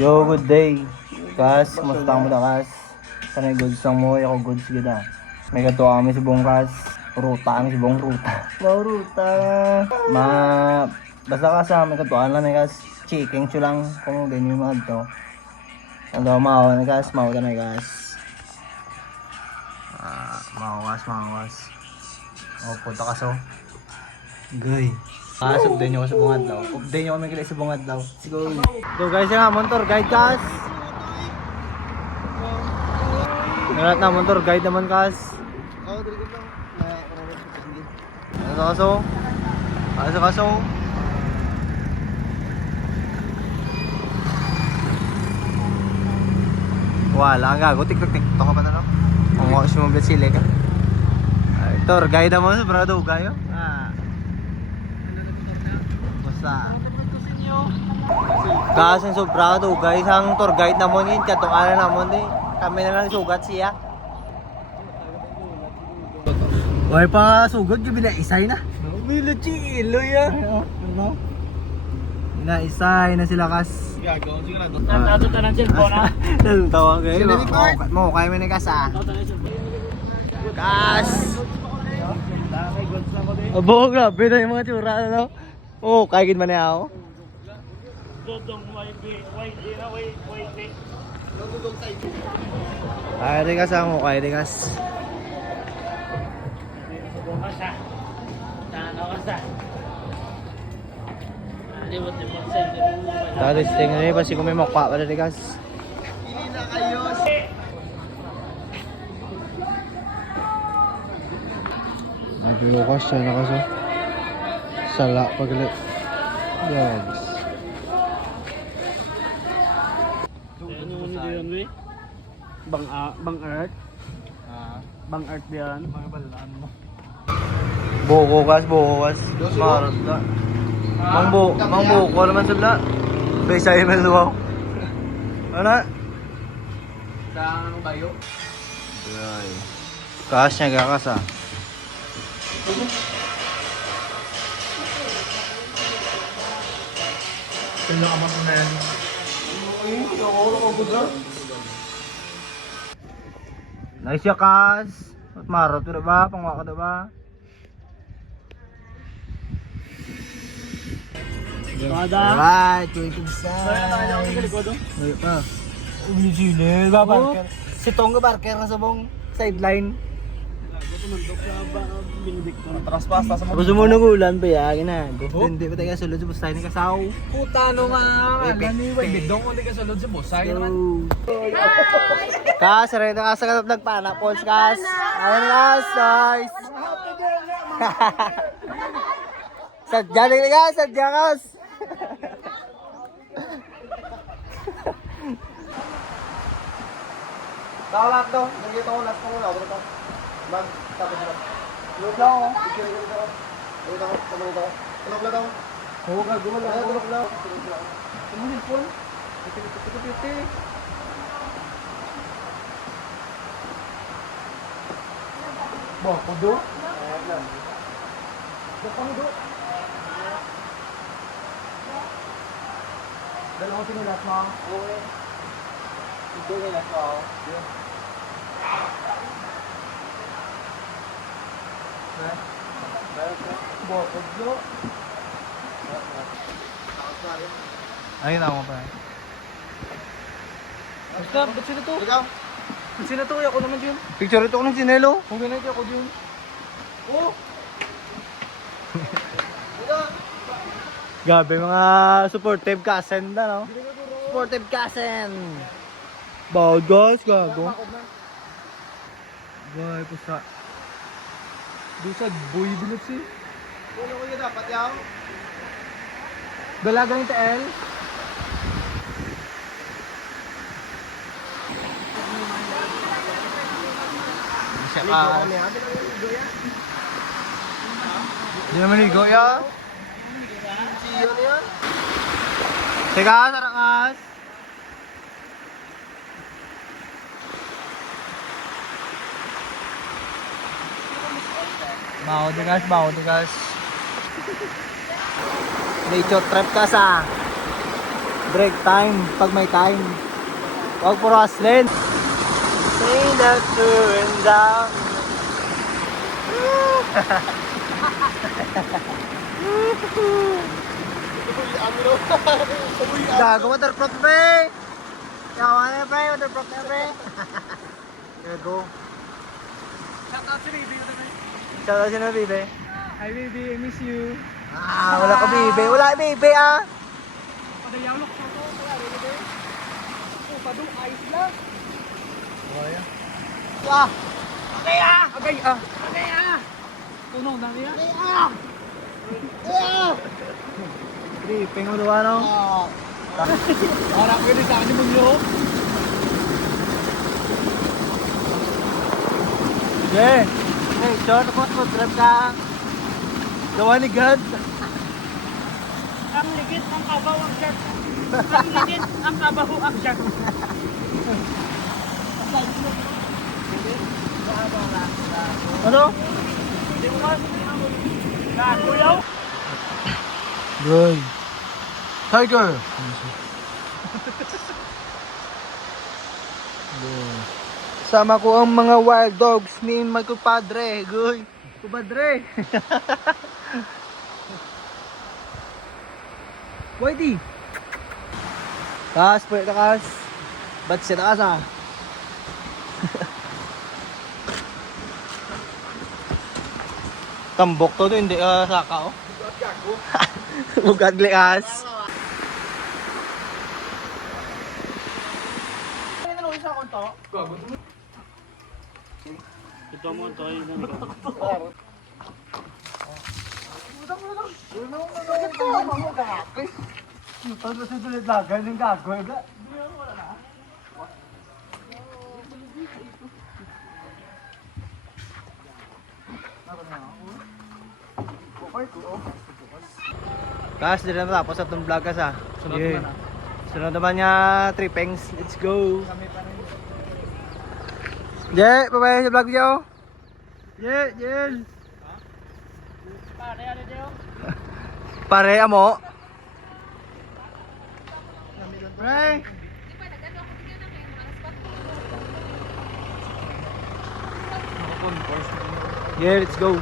Yo, good day. Kas, kumusta mo da kas? Sanay goods lang mo, ako goods gida. May kato kami sa buong kas. Ruta kami sa buong ruta. Wow, ruta. Basta ka sa may katuan lang kas. Chicken chu lang kung din yung mga to. Ang daw maawa na kas, maawa na kas. Maawas. O, punta ka so. Gay. Update nyo ko sa bungad daw. Update nyo kami kila sa bungad daw. Siguro. So guys, yung motor guide kas. Nalat na motor guide naman kas. Ano kaso? Wala ang gago. TikTok ka pa na no? Kung wakis mo bilat sila ka. Tour guide naman sa brado kayo. Kasan sobrado guys, ang tour guide namon yun, katong ala namon din. Kami na lang sugat siya. Wala pa sugat, gabi na isay na. Milo chilo ya. Na isay na sila kas. Gagawin sige na. Nato tanan cellphone ha. Tawa kayo. Mo kay may kas ah. Kas. Abo, grabe na yung mga tsura no. Oh, kaigid man niya ako. Dodong wait. Dodong tayo. Ay, tigas ako, kaya tigas. Bumasa. Tanaw ka sa. Liwat ni Marcel. Tapos tingnan niyo pa si kung may mukha pa na tigas. Pili na kayo. Naglukas siya na kaso. Sala paglit. Yogs. Ano mo diyan we? Bang Earth. Bang Earth diyan. Mga balaan mo. Bukas. Marot na. Mangbuko naman sila. Besa email luwaw. Ano? Sa anong bayo? Ay. Kaas niya gakas ah. Kaya amat na yan. Nice ya kas. At marot na ba? Pangwaka na ba? Alright, waiting side. Wait pa. Umisilil ba Barker? Si Tonga Barker na sa buong sideline. Atras pa sa mo. Gusto mo nagulan pa ya, ginago. Hindi pa tayo sulod sa bustay ni Kasaw. Puta no nga. Naniway bidong ko di ka sulod sa busay naman. Kas, rito ka sa katap nagpana. Pulse kas. Ayan kas, nice. Sadya rin kas, sadya kas. Tawag daw, nagkita ko last ko wala, ito. Mag, tapos na. Tulog lang ako. Tulog lang ako. Tulog lang ako. Oo, gagawa lang ako. Tulog lang ako. Tumulil po. Piti. Bo, kudo? Ayan lang. Kudo. Dalawang sinulat mo? Oo eh. Ito yung last mo? Yeah. Kudo. Ayun ako pa. Basta, ba't sila to? Ikaw? Ba't sila to? Ako naman dyan. Picture ito ko ng sinelo. Kung ganito ako dyan. Oh! Gabi mga supportive kasen na no? Supportive kasen. Bawal guys, gago. Gay, pusa. Dusad, boy bilat si. Ano ko yun dapat yaw? Dalagang TL. Siya ka. Di naman ligo ya. Siyo na yan. Teka, sarakas. Bawo digas. Nature trap ka sa. Break time, pag may time. Huwag puro aslin. Say that through and down. Gago, waterproof pre! Yawa na pre, waterproof na pre. Gago. Shoutout si na Bibe. Hi baby, I miss you. Wala ka Bibe. Wala ka Bibe ah. Padayaw ko to, wala baby. Padung ayos lang. Agay. Tunong na niya. Tripping mo doon ano? Para pwede sa akin mo. Yeah. Hey, short ako mo, grab ka. Gawa ni God. Ang ligit ang kabaw ang shirt. Ang ligit ang kabaw ang shirt. Ano? Kuyaw. Boy. Tiger. Sama ko ang mga wild dogs ni my kupadre. Goy. Kupadre. Whitey. Kas, pwede kas. Ba't siya takas ah? Tambok to hindi saka oh. Bugat lias. Ito mo to ay Kas, di na natapos atong vlog kas ah. Sige. Sunod naman niya, trippings. Let's go. Je, papaya sa vlog niyo. Je, Jel. pare ano dayo? Pare, amo. Pre. Yeah, let's go.